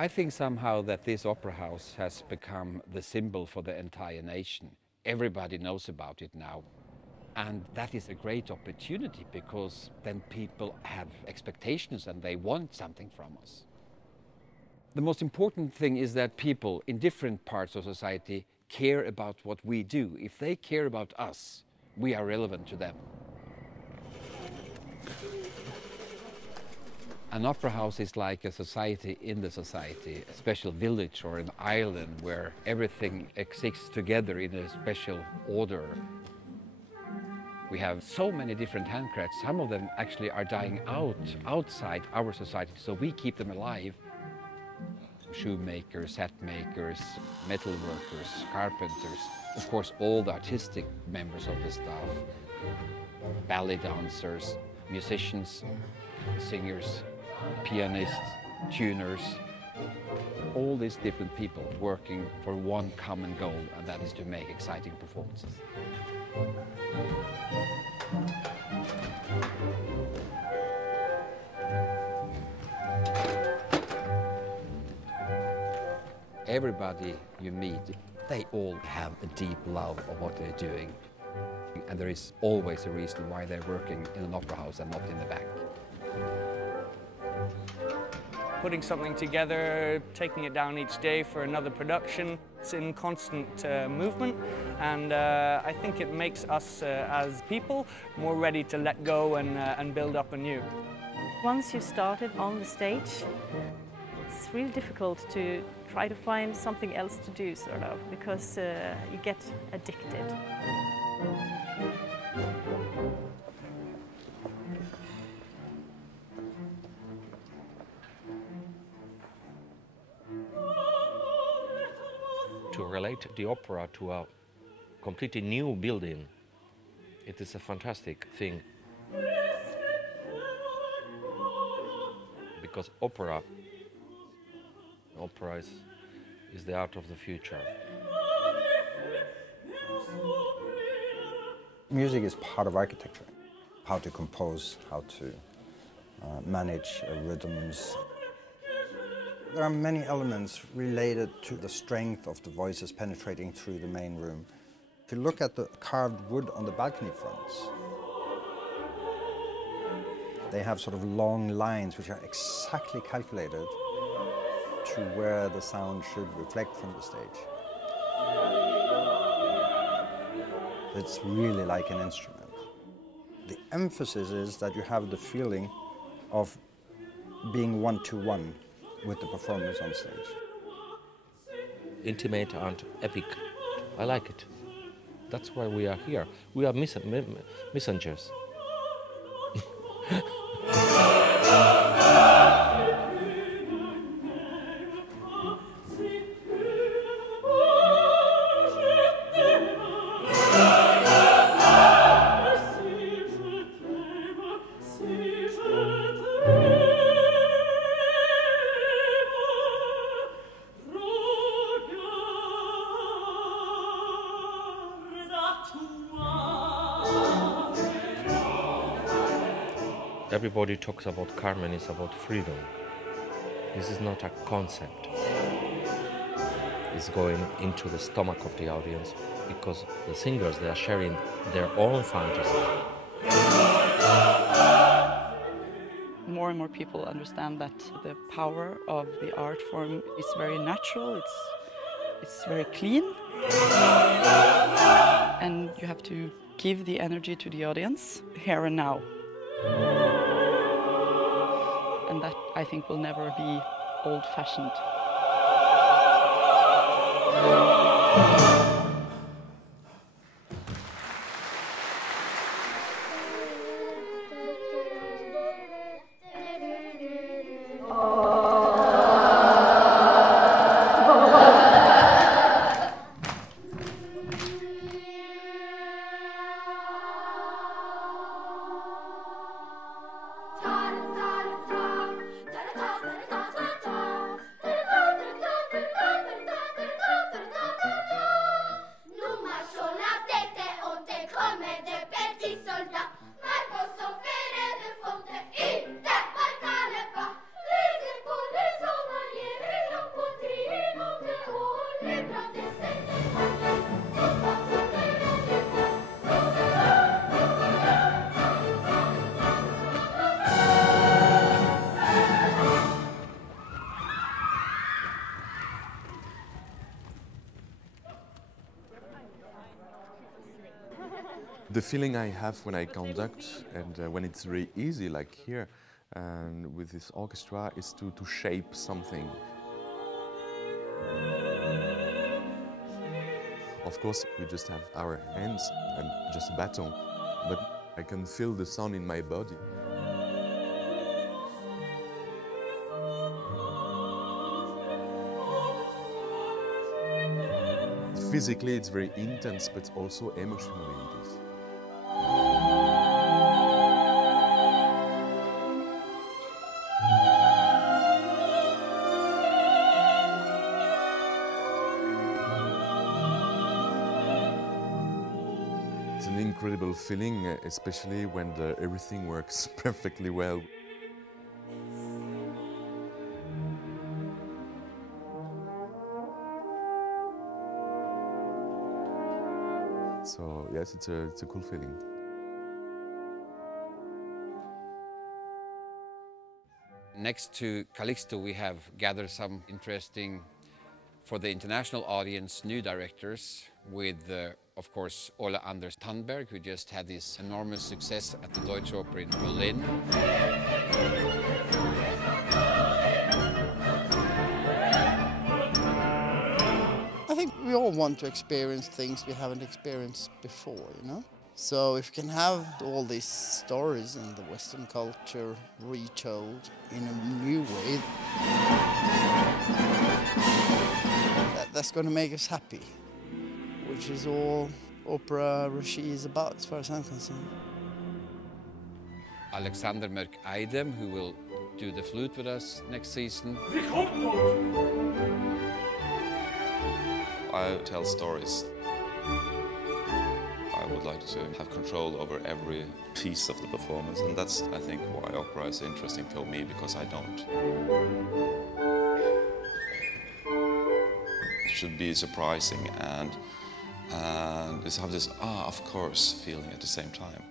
I think somehow that this opera house has become the symbol for the entire nation. Everybody knows about it now. And that is a great opportunity because then people have expectations and they want something from us. The most important thing is that people in different parts of society care about what we do. If they care about us, we are relevant to them. An opera house is like a society in the society, a special village or an island where everything exists together in a special order. We have so many different handcrafts. Some of them actually are dying out outside our society, so we keep them alive. Shoemakers, hat makers, metal workers, carpenters, of course all the artistic members of the staff, ballet dancers, musicians, singers, pianists, tuners, all these different people working for one common goal, and that is to make exciting performances. Everybody you meet, they all have a deep love of what they're doing. And there is always a reason why they're working in an opera house and not in the back. Putting something together, taking it down each day for another production, it's in constant movement, and I think it makes us as people more ready to let go and build up anew. Once you've started on the stage, it's really difficult to try to find something else to do, sort of, because you get addicted. To relate the opera to a completely new building, it is a fantastic thing. Because opera is the art of the future. Music is part of architecture. How to compose, how to manage rhythms. There are many elements related to the strength of the voices penetrating through the main room. If you look at the carved wood on the balcony fronts, they have sort of long lines which are exactly calculated to where the sound should reflect from the stage. It's really like an instrument. The emphasis is that you have the feeling of being one-to-one with the performance on stage. Intimate and epic. I like it. That's why we are here. We are messengers. Everybody talks about Carmen is about freedom. This is not a concept. It's going into the stomach of the audience because the singers, they are sharing their own fantasy. More and more people understand that the power of the art form is very natural, it's very clean. And you have to give the energy to the audience here and now. And that, I think, will never be old-fashioned. The feeling I have when I conduct and when it's very easy, like here, and with this orchestra, is to shape something. Of course, we just have our hands and just baton, but I can feel the sound in my body. Physically, it's very intense, but also emotionally it is. It's an incredible feeling, especially when everything works perfectly well. So yes, it's a cool feeling. Next to Calixto, we have gathered some interesting, for the international audience, new directors with, of course, Ole Anders Tandberg, who just had this enormous success at the Deutsche Oper in Berlin. I think we all want to experience things we haven't experienced before, you know? So if you can have all these stories in the Western culture retold in a new way, that's going to make us happy, which is all opera regie is about, as far as I'm concerned. Alexander Mørk-Eidem, who will do the flute with us next season. I tell stories. I would like to have control over every piece of the performance, and that's, I think, why opera is interesting for me, because I don't. It should be surprising and just have this, of course, feeling at the same time.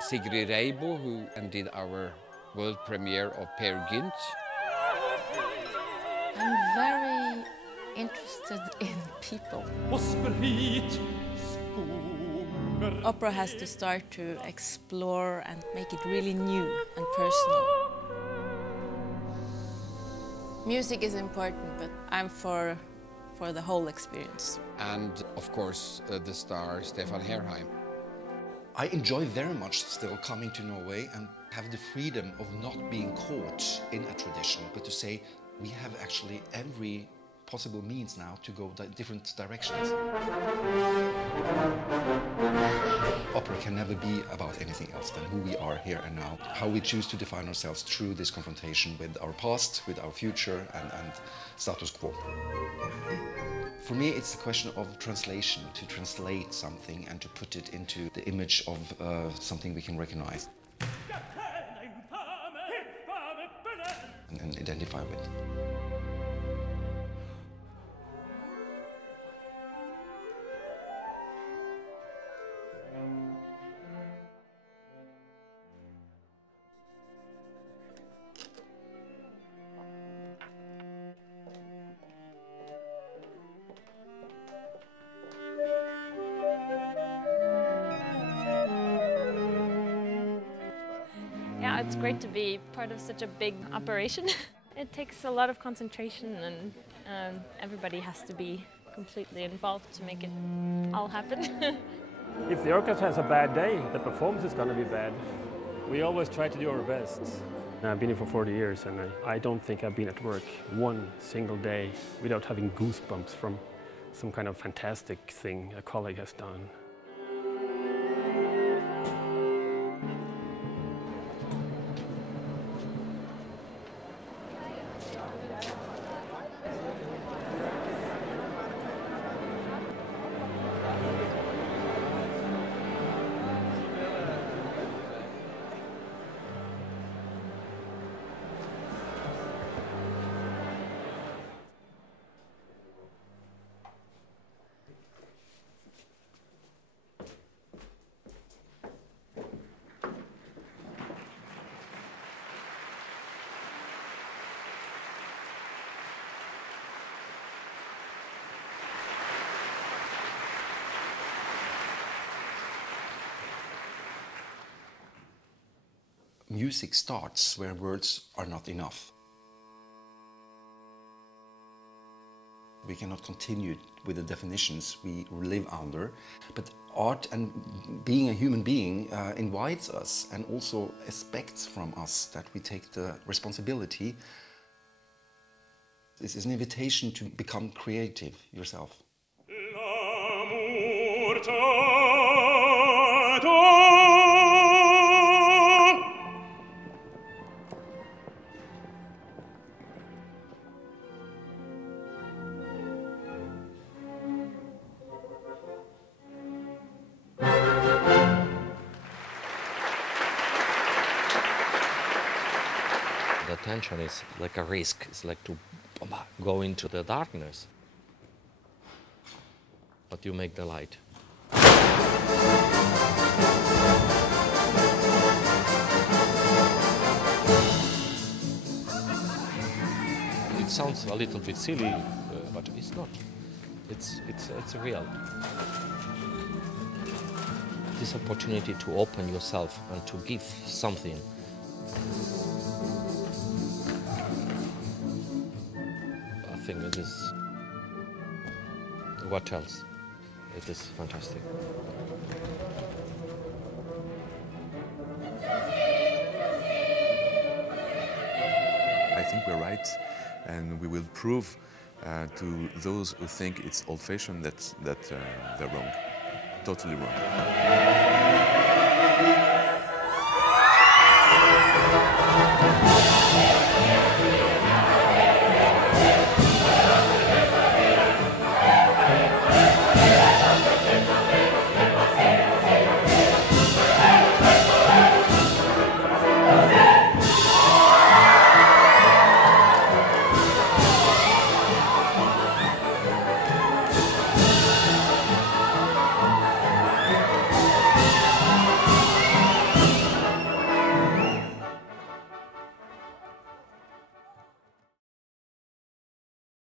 Sigrid Reibo, who did our world premiere of Peer Gynt. I'm very interested in people. Opera has to start to explore and make it really new and personal. Music is important, but I'm for the whole experience. And, of course, the star Stefan Herheim. I enjoy very much still coming to Norway and have the freedom of not being caught in a tradition, but to say we have actually every possible means now to go different directions. Opera can never be about anything else than who we are here and now, how we choose to define ourselves through this confrontation with our past, with our future and status quo. For me, it's a question of translation, to translate something and to put it into the image of something we can recognize and identify with. Yeah, it's great to be part of such a big operation. It takes a lot of concentration and everybody has to be completely involved to make it all happen. If the orchestra has a bad day, the performance is going to be bad. We always try to do our best. I've been here for 40 years and I don't think I've been at work one single day without having goosebumps from some kind of fantastic thing a colleague has done. music starts where words are not enough. We cannot continue with the definitions we live under, but art and being a human being invites us and also expects from us that we take the responsibility. This is an invitation to become creative yourself. The tension is like a risk. It's like to go into the darkness. But you make the light. It sounds a little bit silly, but it's not. It's real. This opportunity to open yourself and to give something. I think it is. What else? It is fantastic. I think we're right, and we will prove to those who think it's old-fashioned that they're wrong, totally wrong.